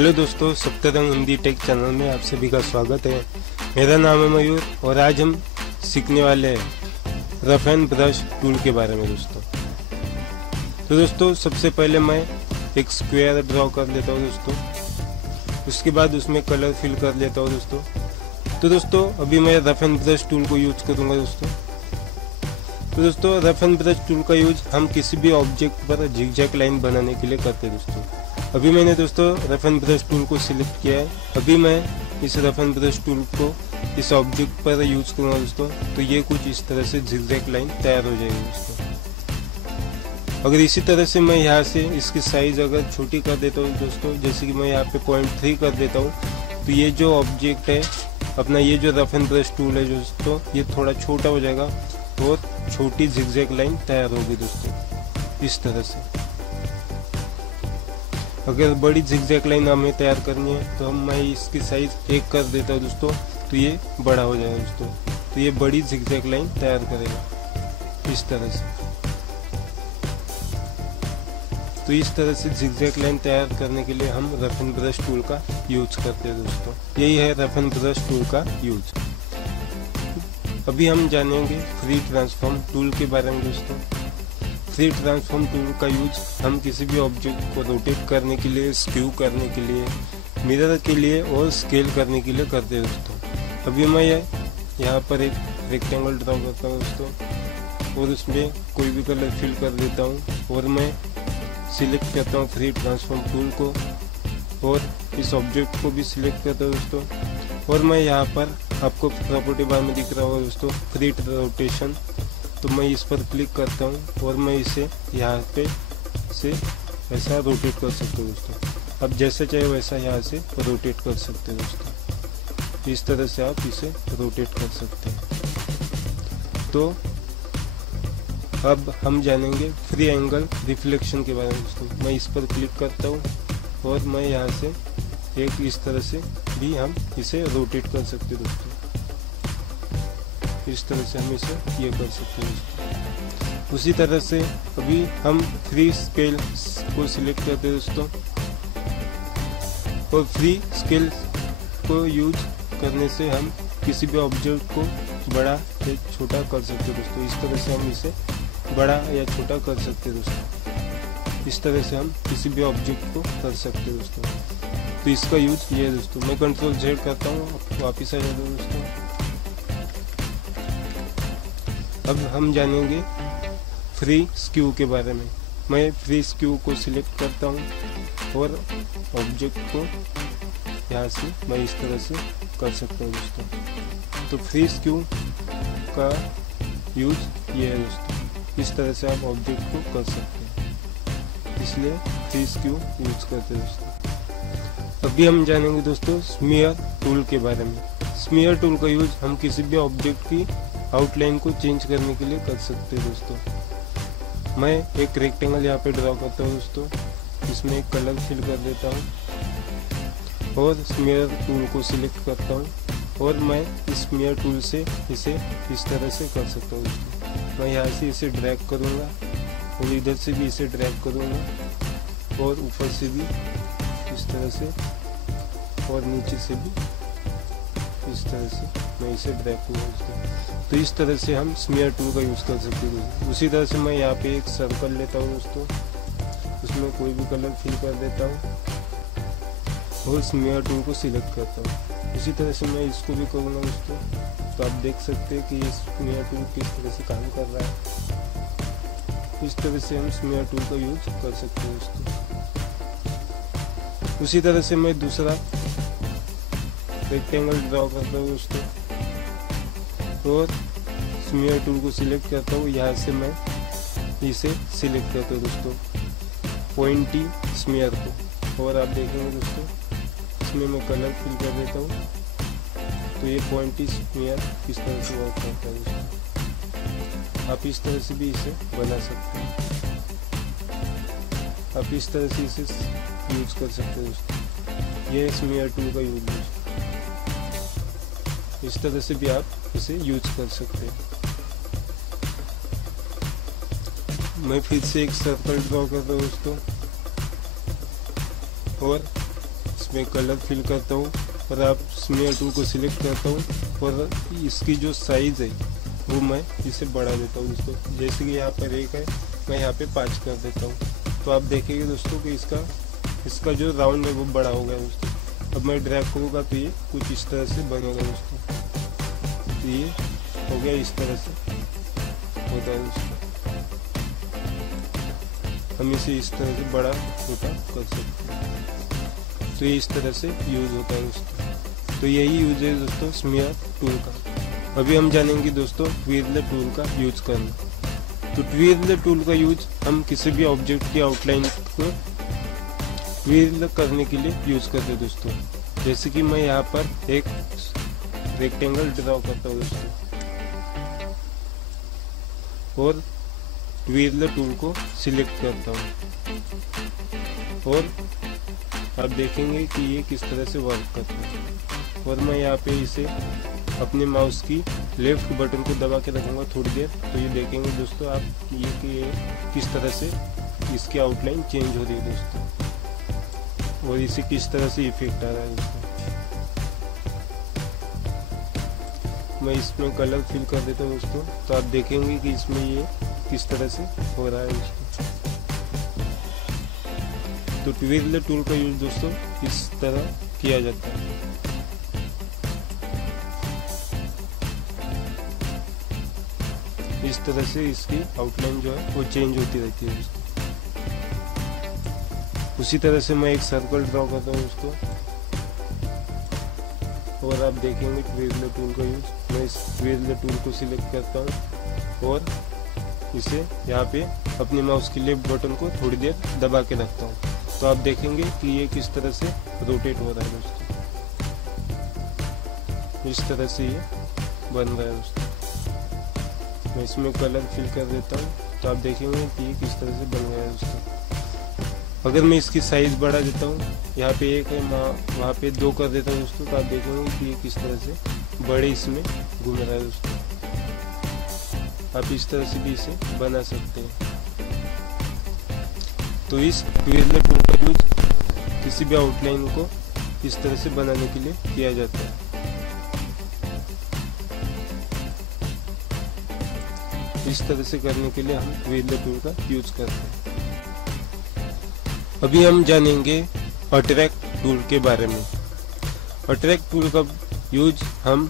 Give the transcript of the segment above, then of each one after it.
Hello दोस्तों, Saptarang Hindi take channel में आप सभी का स्वागत है। मेरा नाम है मयूर और आज हम सीखने वाले हैं रफ एंड ब्रश टूल के बारे में दोस्तों। तो दोस्तों सबसे पहले मैं एक स्क्वायर ड्रॉ कर लेता हूँ दोस्तों, उसके बाद उसमें कलर फिल कर लेता हूँ दोस्तों। तो दोस्तों अभी मैं रफ एंड ब्रश टूल को यूज करूँगा दोस्तों। तो दोस्तों रफ एंड ब्रश टूल का यूज हम किसी भी ऑब्जेक्ट पर जिगजैग लाइन बनाने के लिए करते हैं दोस्तों। अभी मैंने दोस्तों रफ एंड ब्रश टूल को सिलेक्ट किया है। अभी मैं इस रफ एंड ब्रश टूल को इस ऑब्जेक्ट पर यूज करूँगा दोस्तों। तो ये कुछ इस तरह से जिगजैग लाइन तैयार हो जाएगी दोस्तों। अगर इसी तरह से मैं यहाँ से इसकी साइज अगर छोटी कर देता हूँ दोस्तों, जैसे कि मैं यहाँ पे 0.3 कर देता हूँ, तो ये जो ऑब्जेक्ट है अपना, ये जो रफ एंड ब्रश टूल है दोस्तों, ये थोड़ा छोटा हो जाएगा और छोटी जिगजैग लाइन तैयार होगी दोस्तों इस तरह से। अगर बड़ी जिगजैग लाइन हमें तैयार करनी है तो मैं इसकी साइज 1 कर देता हूँ दोस्तों, तो ये बड़ा हो जाएगा दोस्तों। तो ये बड़ी जिगजैग लाइन तैयार करेगा इस तरह से। तो इस तरह से जिगजैग लाइन तैयार करने के लिए हम रफ एंड ब्रश टूल का यूज करते हैं दोस्तों। यही है रफ एंड ब्रश टूल का यूज। अभी हम जानेंगे फ्री ट्रांसफॉर्म टूल के बारे में दोस्तों। फ्री ट्रांसफॉर्म टूल का यूज हम किसी भी ऑब्जेक्ट को रोटेट करने के लिए, स्क्यू करने के लिए, मिरर के लिए और स्केल करने के लिए करते हैं दोस्तों। अभी मैं यहाँ पर एक रेक्टेंगल ड्रॉ करता हूँ दोस्तों और उसमें कोई भी कलर फिल कर देता हूँ और मैं सिलेक्ट करता हूँ फ्री ट्रांसफॉर्म टूल को और इस ऑब्जेक्ट को भी सिलेक्ट करता हूँ दोस्तों। और मैं यहाँ पर आपको प्रॉपर्टी बार में दिख रहा होगा दोस्तों फ्री रोटेशन, तो मैं इस पर क्लिक करता हूँ और मैं इसे यहाँ पे से ऐसा रोटेट कर सकता हूँ दोस्तों। अब जैसे चाहे वैसा यहाँ से रोटेट कर सकते हैं दोस्तों। इस तरह से आप इसे रोटेट कर सकते हैं। तो अब हम जानेंगे फ्री एंगल रिफ्लेक्शन के बारे में दोस्तों। मैं इस पर क्लिक करता हूँ और मैं यहाँ से एक इस तरह से भी हम इसे रोटेट कर सकते हैं दोस्तों। इस तरह से हम इसे ये कर सकते हैं। उसी तरह से अभी हम फ्री स्केल को सिलेक्ट करते हैं दोस्तों और फ्री स्केल को यूज करने से हम किसी भी ऑब्जेक्ट को बड़ा या छोटा कर सकते हैं दोस्तों। इस तरह से हम इसे बड़ा या छोटा कर सकते हैं दोस्तों। इस तरह से हम किसी भी ऑब्जेक्ट को कर सकते हैं दोस्तों। तो इसका यूज ये है दोस्तों। मैं कंट्रोल Z करता हूँ, वापिस आ जाता हूँ दोस्तों। अब हम जानेंगे फ्री स्क्यू के बारे में। मैं फ्री स्क्यू को सिलेक्ट करता हूँ और ऑब्जेक्ट को यहाँ से मैं इस तरह से कर सकता हूँ दोस्तों। तो फ्री स्क्यू का यूज ये है दोस्तों। इस तरह से आप ऑब्जेक्ट को कर सकते हैं, इसलिए फ्री स्क्यू यूज करते हैं दोस्तों। अभी हम जानेंगे दोस्तों स्मीयर टूल के बारे में। स्मीयर टूल का यूज हम किसी भी ऑब्जेक्ट की आउटलाइन को चेंज करने के लिए कर सकते हैं दोस्तों। मैं एक रेक्टेंगल यहाँ पे ड्रॉ करता हूँ दोस्तों, इसमें एक कलर फिल कर देता हूँ और स्मीयर टूल को सिलेक्ट करता हूँ और मैं इस स्मीयर टूल से इसे इस तरह से कर सकता हूँ दोस्तों। मैं यहाँ से इसे ड्रैग करूँगा और इधर से भी इसे ड्रैग करूँगा और ऊपर से भी इस तरह से और नीचे से भी इस तरह से मैं इसे ड्रैग करूँगा दोस्तों। तो इस तरह से हम स्मीयर टूल का यूज़ कर सकते हैं। उसी तरह से मैं यहाँ पे एक सर्कल लेता हूँ दोस्तों, उसमें कोई भी कलर फिल कर देता हूँ और स्मीयर टूल को सिलेक्ट करता हूँ। इसी तरह से मैं इसको भी करूँगा दोस्तों। तो आप देख सकते हैं कि ये स्मीयर टूल किस तरह से काम कर रहा है। इस तरह से हम स्मीयर टूल का यूज कर सकते हैं दोस्तों। उसी तरह से मैं दूसरा रेक्टेंगल ड्रॉ करता हूँ दोस्तों और स्मीयर टूल को सिलेक्ट करता हूँ। यहाँ से मैं इसे सिलेक्ट करता हूँ दोस्तों, पॉइंटी स्मीयर को। और आप देखेंगे दोस्तों इसमें मैं कलर फिल कर देता हूँ, तो ये पॉइंटी स्मीयर किस तरह से वर्क करता है दोस्तों। आप इस तरह से भी इसे बना सकते हैं। आप इस तरह से इसे यूज कर सकते हैं दोस्तों। ये स्मीयर टूल का यूज है। इस तरह से भी आप इसे यूज कर सकते हैं। मैं फिर से एक सर्कल ड्रॉ करता हूँ दोस्तों और इसमें कलर फिल करता हूँ और आप स्मेयर टूल को सिलेक्ट करता हूँ और इसकी जो साइज़ है वो मैं इसे बढ़ा देता हूँ दोस्तों। जैसे कि यहाँ पर 1 है, मैं यहाँ पे 5 कर देता हूँ। तो आप देखेंगे दोस्तों कि इसका जो राउंड है वो बड़ा हो गया दोस्तों। अब मैं ड्रैग करूँगा तो ये कुछ इस तरह से बनेगा दोस्तों। तो ये हो गया, इस तरह से होता है दोस्तों। हम इसे इस तरह से बड़ा छोटा कर सकते हैं। तो ये इस तरह से यूज़ होता है दोस्तों। तो यही यूज है दोस्तों स्मेयर टूल का। अभी हम जानेंगे दोस्तों ट्विज़र टूल का यूज करना। तो ट्विज़र टूल का यूज हम किसी भी ऑब्जेक्ट की आउटलाइन को ट्विज़र करने के लिए यूज करते हैं दोस्तों। जैसे कि मैं यहाँ पर एक रेक्टेंगल ड्रॉ करता हूँ दोस्तों और ट्विज़र टूल को सिलेक्ट करता हूँ और आप देखेंगे कि ये किस तरह से वर्क करता है। और मैं यहाँ पे इसे अपने माउस की लेफ्ट बटन को दबा के रखूँगा थोड़ी देर। तो ये देखेंगे दोस्तों आप ये कि ये किस तरह से इसकी आउटलाइन चेंज हो रही है दोस्तों और इसे किस तरह से इफेक्ट आ रहा है दोस्तों। मैं इसमें कलर फिल कर देता हूँ दोस्तों। तो आप देखेंगे कि इसमें ये किस तरह से हो रहा है दोस्तों। तो ट्विज़र टूल का यूज दोस्तों इस तरह किया जाता है। इस तरह से इसकी आउटलाइन जो है वो चेंज होती रहती है दोस्तों। उसी तरह से मैं एक सर्कल ड्रॉ करता हूँ दोस्तों और आप देखेंगे ट्विज़र टूल का यूज। मैं इस ट्विज़र टूल को सिलेक्ट करता हूँ और इसे यहाँ पे अपने माउस की लेफ्ट बटन को थोड़ी देर दबा के रखता हूँ। तो आप देखेंगे कि ये किस तरह से रोटेट हो रहा है दोस्तों। इस तरह से ये बन रहा है दोस्तों। मैं इसमें कलर फिल कर देता हूँ। तो आप देखेंगे कि ये किस तरह से बन गया है दोस्तों। अगर मैं इसकी साइज़ बढ़ा देता हूँ, यहाँ पे 1 है, वहाँ पे 2 कर देता हूँ दोस्तों। तो आप देखेंगे कि ये किस तरह से बड़े इसमें घूम रहा है दोस्तों। आप इस तरह से भी इसे बना सकते हैं। तो इस ट्विज़र टूल का यूज किसी भी आउटलाइन को इस तरह से बनाने के लिए किया जाता है। इस तरह से करने के लिए हम ट्विज़र टूल का यूज करते हैं। अभी हम जानेंगे अट्रैक्ट टूल के बारे में। अट्रैक्ट टूल का यूज हम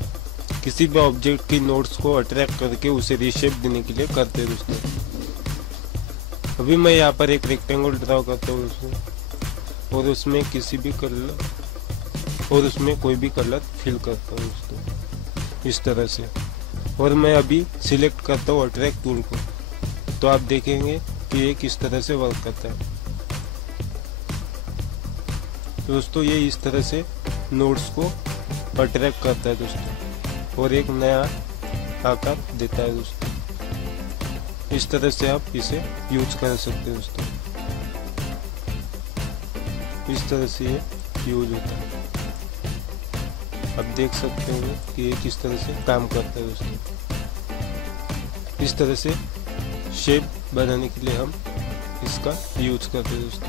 किसी भी ऑब्जेक्ट की नोड्स को अट्रैक्ट करके उसे रीशेप देने के लिए करते हैं दोस्तों। अभी मैं यहाँ पर एक रेक्टेंगल ड्रॉ करता हूँ दोस्तों और उसमें कोई भी कलर फिल करता हूँ दोस्तों इस तरह से। और मैं अभी सिलेक्ट करता हूँ अट्रैक्ट टूल को। तो आप देखेंगे कि ये किस तरह से वर्क करता है दोस्तों। ये इस तरह से नोड्स को अट्रैक्ट करता है दोस्तों और एक नया आकार देता है दोस्तों। इस तरह से आप इसे यूज कर सकते हैं दोस्तों। इस तरह से ये यूज होता है। आप देख सकते हैं कि ये किस तरह से काम करता है दोस्तों। इस तरह से शेप बनाने के लिए हम इसका यूज करते हैं दोस्तों।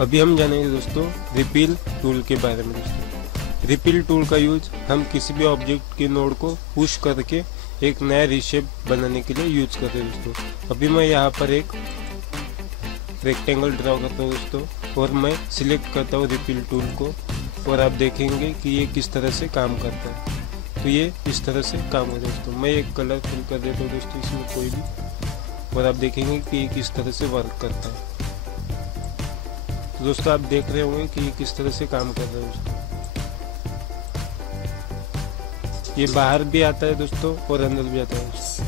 अभी हम जानेंगे दोस्तों रिपील टूल के बारे में दोस्तों। रिपील टूल का यूज हम किसी भी ऑब्जेक्ट के नोड को पुश करके एक नया रीशेप बनाने के लिए यूज करते हैं दोस्तों। अभी मैं यहाँ पर एक रेक्टेंगल ड्रॉ करता हूँ दोस्तों और मैं सिलेक्ट करता हूँ रिपील टूल को और आप देखेंगे कि ये किस तरह से काम करता है। तो ये इस तरह से काम होता है दोस्तों। मैं एक कलर फिल कर देता हूँ दोस्तों इसमें कोई भी और आप देखेंगे कि ये किस तरह से वर्क करता है। तो दोस्तों आप देख रहे होंगे कि ये किस तरह से काम कर रहा है दोस्तों। ये बाहर भी आता है दोस्तों और अंदर भी आता है दोस्तों।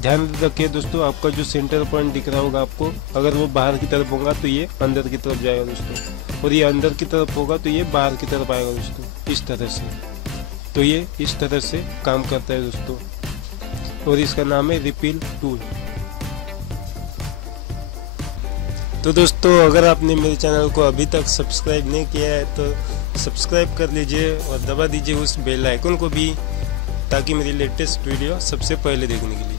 ध्यान रखिए दोस्तों, आपका जो सेंटर पॉइंट दिख रहा होगा आपको, अगर वो बाहर की तरफ होगा तो ये अंदर की तरफ जाएगा दोस्तों, और ये अंदर की तरफ होगा तो ये बाहर की तरफ आएगा दोस्तों, इस तरह से। तो ये इस तरह से काम करता है दोस्तों और इसका नाम है रिपील टूल। तो दोस्तों अगर आपने मेरे चैनल को अभी तक सब्सक्राइब नहीं किया है तो सब्सक्राइब कर लीजिए और दबा दीजिए उस बेल आइकन को भी, ताकि मेरी लेटेस्ट वीडियो सबसे पहले देखने के लिए।